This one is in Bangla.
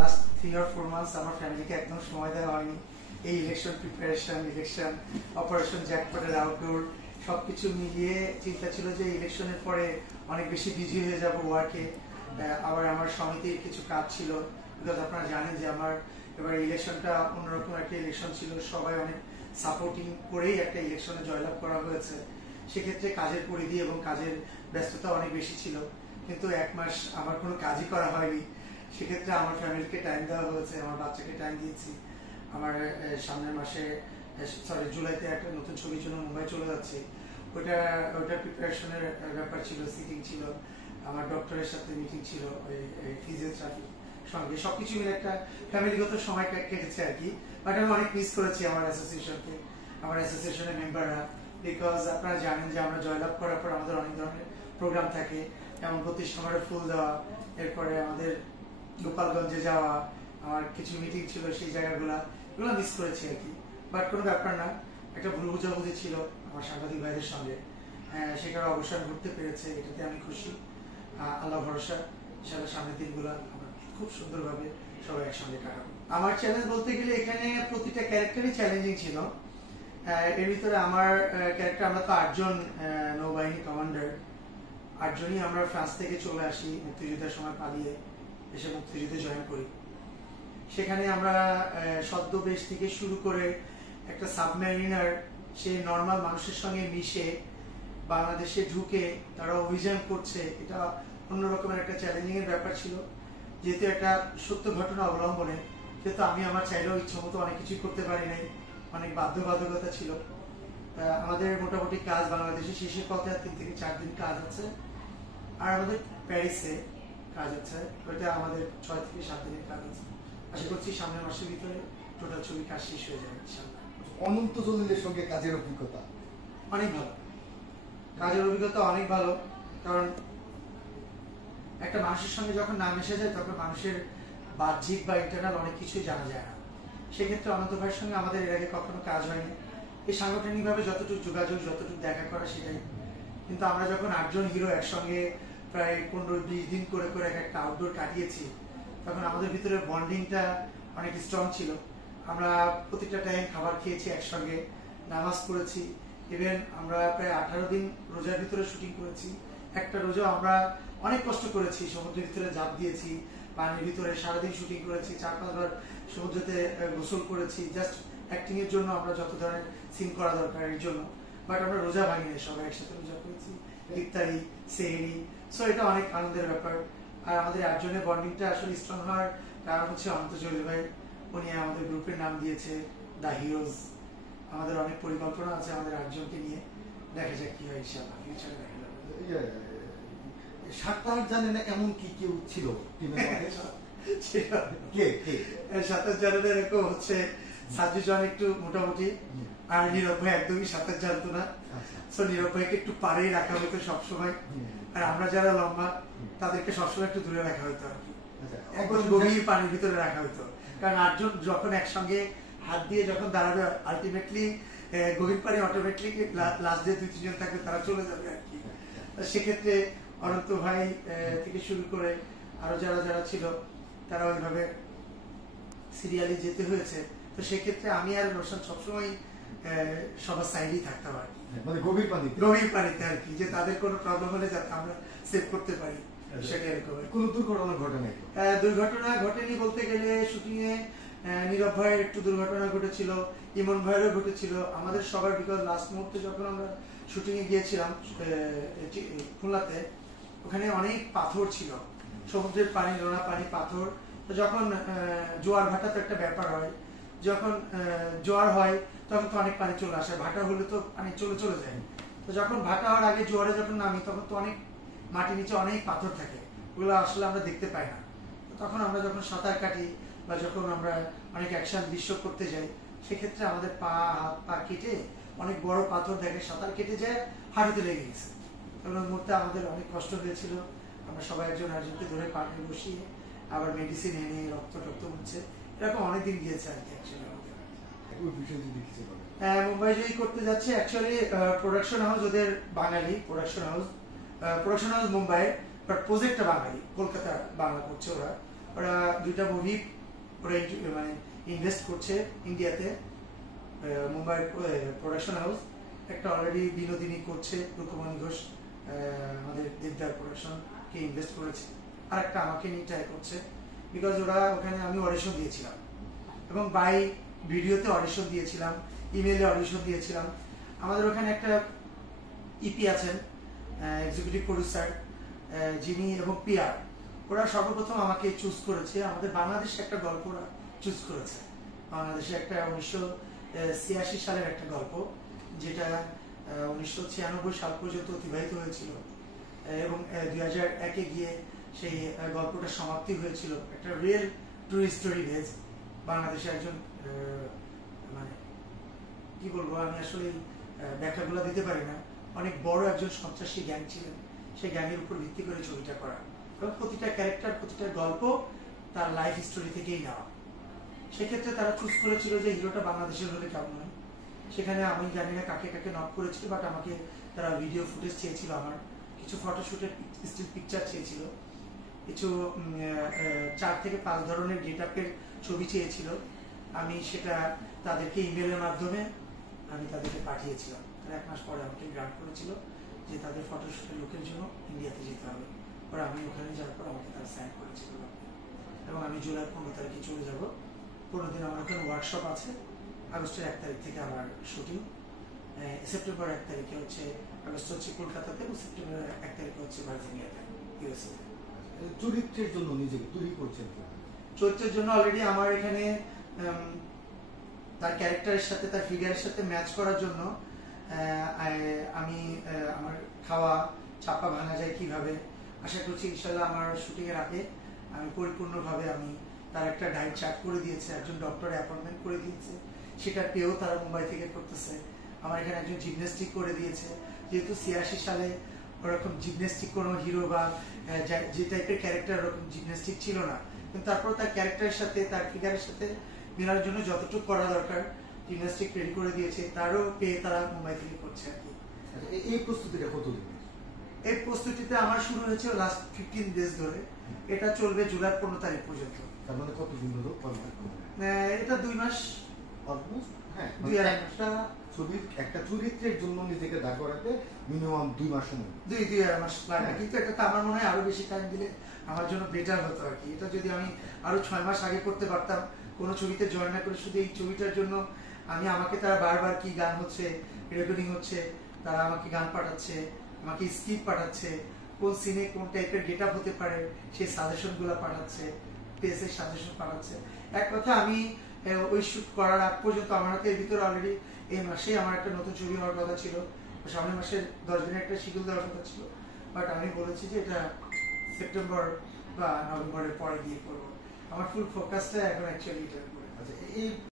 লাস্ট 3 or 4 months আমার ফ্যামিলিকে একদম সময় দেওয়া হয়নি। এই ইলেকশন প্রিপারেশন, ইলেকশন অপারেশন জ্যাকপটের আউটডোর সবকিছু মিলিয়ে চিন্তা ছিল যে ইলেকশনের পরে অনেক বেশি বিজি হয়ে যাব ওয়ার্কে। আবার আমার সমিতির কিছু কাজ ছিল, বিকজ আপনারা জানেন যে আমার এবার ইলেকশনটা অন্যরকম একটা ইলেকশন ছিল, সবাই অনেক সাপোর্টিং করেই একটা ইলেকশনে জয়লাভ করা হয়েছে। সেক্ষেত্রে কাজের পরিধি এবং কাজের ব্যস্ততা অনেক বেশি ছিল, কিন্তু 1 মাস আমার কোনো কাজই করা হয়নি। সেক্ষেত্রে আমার ফ্যামিলিকে টাইম দেওয়া হয়েছে, আমার বাচ্চাকে টাইম দিয়েছি। আমার সামনের মাসে জুলাইতে একটা নতুন ছবির জন্য মুম্বাই চলে যাচ্ছি, ওটা প্রিপারেশনের ব্যাপার ছিল, সিটিং ছিল, আমার ডক্টরের সাথে মিটিং ছিল, ফিজিওথেরাপি সঙ্গে সবকিছু মিলে একটা ফ্যামিলিগত সময় কেটেছে আর কি। বাট আমি অনেক মিস করেছি আমার অ্যাসোসিয়েশনকে, আমার অ্যাসোসিয়েশনের মেম্বাররা, বিকজ আপনারা জানেন যে আমরা জয়লাভ করার পর আমাদের অনেক ধরনের প্রোগ্রাম থাকে, যেমন প্রতিষ্ঠানের ফুল দেওয়া, এরপরে আমাদের গোপালগঞ্জে যাওয়া, আমার কিছু মিটিং ছিল, সেই জায়গাগুলো মিস করেছি আর কি। বাট কোনো ব্যাপার না, একটা ভুল বোঝাবুঝি ছিল আমার সাংবাদিক ভাইদের সঙ্গে, সেটার অবসান ঘটতে পেরেছে, এটাতে আমি খুশি। আল্লাহ ভরসা, ইনশাআল্লাহ সামনের দিনগুলো আমরা খুব সুন্দরভাবে সবাই একসঙ্গে কাটাবো। আমার চ্যালেঞ্জ বলতে গেলে এখানে প্রতিটা ক্যারেক্টারই চ্যালেঞ্জিং ছিল। এর ভিতরে আমার ক্যারেক্টার, আমরা তো 8 জন নৌবাহিনী কমান্ডার, 8 জনই আমরা ফ্রান্স থেকে চলে আসি মুক্তিযুদ্ধের সময় পালিয়ে এসে মুক্তিযুদ্ধে জয়েন করি। সেখানে আমরা ছদ্মবেশ থেকে শুরু করে একটা সাবমেরিনার, সে নর্মাল মানুষের সঙ্গে মিশে বাংলাদেশে ঢুকে তারা অভিযান করছে, এটা অন্যরকমের একটা চ্যালেঞ্জিং এর ব্যাপার ছিল। যেহেতু একটা সত্য ঘটনা অবলম্বনে, যেহেতু আমি আমার চাইলেও ইচ্ছামতো অনেক কিছুই করতে পারি নাই, অনেক বাধ্যবাধকতা ছিল। আমাদের মোটামুটি কাজ বাংলাদেশে শেষের পথে আর 3 থেকে 4 দিন কাজ আছে, আর আমাদের প্যারিসে কাজ আছে, ওইটা আমাদের 6 থেকে 7 দিনের কাজ আছে। আশা করছি সামনের মাসের ভিতরে টোটাল ছবি কাজ শেষ হয়ে যাবে ইনশাআল্লাহ। অনন্ত জলিলের সঙ্গে কাজের অভিজ্ঞতা অনেক ভালো, কাজের অভিজ্ঞতা অনেক ভালো, কারণ একটা মানুষের সঙ্গে যখন নাম এসে যায় তখন মানুষের বাহ্যিক বা ইন্টারনাল অনেক কিছুই জানা যায় না। সেক্ষেত্রে অনন্ত ভাইয়ের সঙ্গে আমাদের এর আগে কখনো কাজ হয়নি, এই সাংগঠনিকভাবে যতটুকু যোগাযোগ, যতটুকু দেখা করা সেটাই। কিন্তু আমরা যখন 8 জন হিরো একসঙ্গে প্রায় 15-20 দিন করে করে একটা আউটডোর কাটিয়েছি, তখন আমাদের ভিতরে বন্ডিংটা অনেক স্ট্রং ছিল। আমরা প্রতিটা টাইম খাবার খেয়েছি একসঙ্গে, নামাজ পড়েছি, ইভেন আমরা প্রায় 18 দিন রোজার ভিতরে শুটিং করেছি। একটা রোজা আমরা অনেক কষ্ট করেছি, সমুদ্রের ভিতরে ঝাঁপ দিয়েছি, পানির ভিতরে সারাদিন শুটিং করেছি, 4-5 বার সমুদ্রতে গোসল করেছি, জাস্ট অ্যাক্টিং এর জন্য, আমরা যত ধরনের সিন করা দরকার এর জন্য। বাট আমরা রোজা ভাঙিনি, সবাই একসাথে রোজা করেছি, ইফতারি, সেহরি। সো এটা অনেক আনন্দের ব্যাপার। আর আমাদের 8 জনের বন্ডিংটা আসলে স্ট্রং হওয়ার কারণ হচ্ছে অনন্ত জলিল ভাই, উনি আমাদের গ্রুপের নাম দিয়েছে দ্য হিরোজ। আমাদের অনেক পরিকল্পনা আছে আমাদের 8 জনকে নিয়ে, দেখা যাক কি হয় ইনশাআল্লাহ, ফিউচারে দেখা যাবে। সাঁতার জানে না এমন কি কেউ ছিল সাঁতার জানে না এরকম হচ্ছে সাজু জন একটু মোটামুটি, আর নীরব ভাই একদমই সাঁতার জানতো না। সো নীরব ভাইকে একটু পারেই রাখা হতো সবসময়, আর আমরা যারা লম্বা তাদেরকে সবসময় একটু দূরে রাখা হতো আর কি, একদম গভীর পানির ভিতরে রাখা হতো। কারণ 8 জন যখন একসঙ্গে হাত দিয়ে যখন দাঁড়াবে, আলটিমেটলি গভীর পানি অটোমেটিক লাস্ট যে 2-3 জন থাকবে তারা চলে যাবে আর কি। সেক্ষেত্রে অনন্ত ভাই থেকে শুরু করে আরো যারা যারা ছিল তারা ওইভাবে সিরিয়ালি যেতে হয়েছে। তো সেক্ষেত্রে আমি আর রোশন সবসময় সবার সাইডেই থাকতাম আর কি, মানে গভীর পানিতে আর কি, যে তাদের কোনো প্রবলেম হলে যাতে আমরা সেভ করতে পারি। সেটা এরকম কোনো দুর্ঘটনা ঘটে নাই? দুর্ঘটনা ঘটেনি বলতে গেলে, শুটিং এ নীরব ভাইয়ের একটু দুর্ঘটনা ঘটেছিল, ইমন ভাইয়েরও ঘটেছিল, আমাদের সবার, বিকজ লাস্ট মুহূর্তে যখন আমরা শুটিং এ গিয়েছিলাম খুলনাতে, ওখানে অনেক পাথর ছিল, সমুদ্রের পানি, নোনা পানি, পাথর। তো যখন জোয়ার ভাটা তো একটা ব্যাপার হয়, যখন জোয়ার হয় তখন তো অনেক পানি চলে আসে, ভাটা হলে তো পানি চলে যায়। তো যখন ভাটা হওয়ার আগে জোয়ারে যখন নামি, তখন তো অনেক মাটির নিচে অনেক পাথর থাকে, ওগুলো আসলে আমরা দেখতে পাই না। তখন আমরা যখন সাঁতার কাটি বা যখন আমরা অনেক অ্যাকশন দৃশ্য করতে যাই, সেক্ষেত্রে আমাদের হাত পা কেটে অনেক বড় পাথর দেখে সাঁতার কেটে যায়, হাঁটুতে লেগে গেছে। তখন ওই মুহূর্তে আমাদের অনেক কষ্ট হয়েছিল, আমরা সবাই একজন আরেকজনকে ধরে পানি বসিয়ে আবার মেডিসিন এনে রক্ত হচ্ছে, এরকম অনেকদিন গিয়েছে আর কি। মুম্বাই জয়ী করতে যাচ্ছে অ্যাকচুয়ালি প্রোডাকশন হাউস, ওদের বাঙালি প্রোডাকশন হাউস মুম্বাই, বাট প্রজেক্টটা বাঙালি, কলকাতা বাংলা করছে ওরা। ওরা দুইটা মুভি ওরা মানে ইনভেস্ট করছে ইন্ডিয়াতে, মুম্বাই প্রোডাকশন হাউস। একটা অলরেডি বিনোদিনী করছে, রুকমণি ঘোষ আমাদের দেবদার প্রোডাকশনকে ইনভেস্ট করেছে, আর একটা আমাকে নিয়ে ট্রাই করছে। বিকজ ওরা ওখানে আমি অডিশন দিয়েছিলাম এবং বাই ভিডিওতে অডিশন দিয়েছিলাম, ইমেলে অডিশন দিয়েছিলাম। আমাদের ওখানে একটা ইপি আছেন, এক্সিকিউটিভ প্রডিউসার যিনি, এবং পিআর, ওরা সর্বপ্রথম আমাকে চুজ করেছে। আমাদের বাংলাদেশে একটা গল্প ওরা চুজ করেছে, বাংলাদেশে একটা 1986 সালের একটা গল্প, যেটা 1996 সাল পর্যন্ত অতিবাহিত হয়েছিল এবং 2001-এ গিয়ে সেই গল্পটা সমাপ্তি হয়েছিল। একটা রিয়েল ট্রু স্টোরি বেজ। বাংলাদেশে একজন মানে কি বলবো, আমি আসলে ব্যাখ্যাগুলো দিতে পারি না, অনেক বড় একজন সন্ত্রাসী গ্যাং ছিলেন, সেই গ্যাংয়ের উপর ভিত্তি করে ছবিটা করা এবং প্রতিটা ক্যারেক্টার, প্রতিটা গল্প তার লাইফ স্টোরি থেকেই নেওয়া। সেক্ষেত্রে তারা চুজ করেছিল যে হিরোটা বাংলাদেশের হলে কেমন হয়। সেখানে আমি জানি না কাকে কাকে নক করেছিল, বাট আমাকে তারা ভিডিও ফুটেজ চেয়েছিল, আমার কিছু ফটোশুটের স্টিল পিকচার চেয়েছিল, কিছু 4 থেকে 5 ধরনের গেট আপের ছবি চেয়েছিল। আমি সেটা তাদেরকে ইমেলের মাধ্যমে আমি তাদেরকে পাঠিয়েছিলাম। তারা 1 মাস পরে আমাকে গ্রান্ট করেছিল যে তাদের ফটোশুটের লোকের জন্য ইন্ডিয়াতে যেতে হবে। পরে আমি ওখানে যাওয়ার পর আমাকে তারা সাইন করেছিল এবং আমি জুলাই 15 তারিখে চলে যাব। 15 দিন আমার ওখানে ওয়ার্কশপ আছে। আগস্টের 1 তারিখ থেকে আমার শুটিং, সেপ্টেম্বর 1 তারিখে হচ্ছে, আগস্ট হচ্ছে কলকাতাতে এবং সেপ্টেম্বর 1 তারিখে হচ্ছে ভার্জিনিয়াতে, ইউএসএ। চরিত্রের জন্য নিজেকে তৈরি করছেন? চরিত্রের জন্য অলরেডি আমার এখানে তার ক্যারেক্টারের সাথে, তার ফিগারের সাথে ম্যাচ করার জন্য আমি আমার খাওয়া চাপা ভাঙা যায় কিভাবে, আশা করছি ইনশাল্লাহ আমার শুটিং এর আগে আমি পরিপূর্ণভাবে আমি তার একটা ডায়েট চার্ট করে দিয়েছে, একজন ডক্টর অ্যাপয়েন্টমেন্ট করে দিয়েছে, সেটা পেয়েও তারা মুম্বাই থেকে করতেছে। আমার এখানে একজন জিমন্যাস্টিক করে দিয়েছে, যেহেতু 86 সালে ওরকম জিমন্যাস্টিক কোনো হিরো বা যে টাইপের ক্যারেক্টার ওরকম জিমন্যাস্টিক ছিল না, কিন্তু তারপর তার ক্যারেক্টারের সাথে, তার ফিগারের সাথে মেলার জন্য যতটুকু করা দরকার জিমন্যাস্টিক রেডি করে দিয়েছে, তারও পেয়ে তারা মুম্বাই থেকে করছে আর কি। এই প্রস্তুতিটা কতদিন? এই প্রস্তুতিতে আমার শুরু হয়েছে লাস্ট 15 ডেজ ধরে, এটা চলবে জুলাই 15 তারিখ পর্যন্ত। তার মানে কতদিন হলো? এটা 2 মাস অলমোস্ট। হ্যাঁ, 2-2.5 মাস। একটা ছবির একটা চরিত্রের জন্য নিজেকে দাঁড় করাতে মিনিমাম 2 মাস সময়, 2-2.5 মাস লাগে। কিন্তু এটা তো আমার মনে হয় আরো বেশি টাইম দিলে আমার জন্য বেটার হতো আর কি। এটা যদি আমি আরো 6 মাস আগে করতে পারতাম, কোনো ছবিতে জয়েন না করে শুধু এই ছবিটার জন্য আমাকে তারা বারবার কি গান হচ্ছে, রেকর্ডিং হচ্ছে, তারা আমাকে গান পাঠাচ্ছে, আমাকে স্ক্রিপ্ট পাঠাচ্ছে, কোন সিনে কোন টাইপের গেট আপ হতে পারে সেই সাজেশন গুলো পাঠাচ্ছে, পেসের সাজেশন পাঠাচ্ছে। এক কথা আমি ওই শুট করার আগ পর্যন্ত আমার হাতে এর ভিতরে অলরেডি এই মাসে আমার একটা নতুন ছবি হওয়ার কথা ছিল, সামনের মাসে 10 দিনের একটা শিডিউল দেওয়ার কথা ছিল, বাট আমি বলেছি যে এটা সেপ্টেম্বর বা নভেম্বরের পরে গিয়ে করবো। আমার ফুল ফোকাসটা এখন অ্যাকচুয়ালি এটার উপরে। আচ্ছা, এই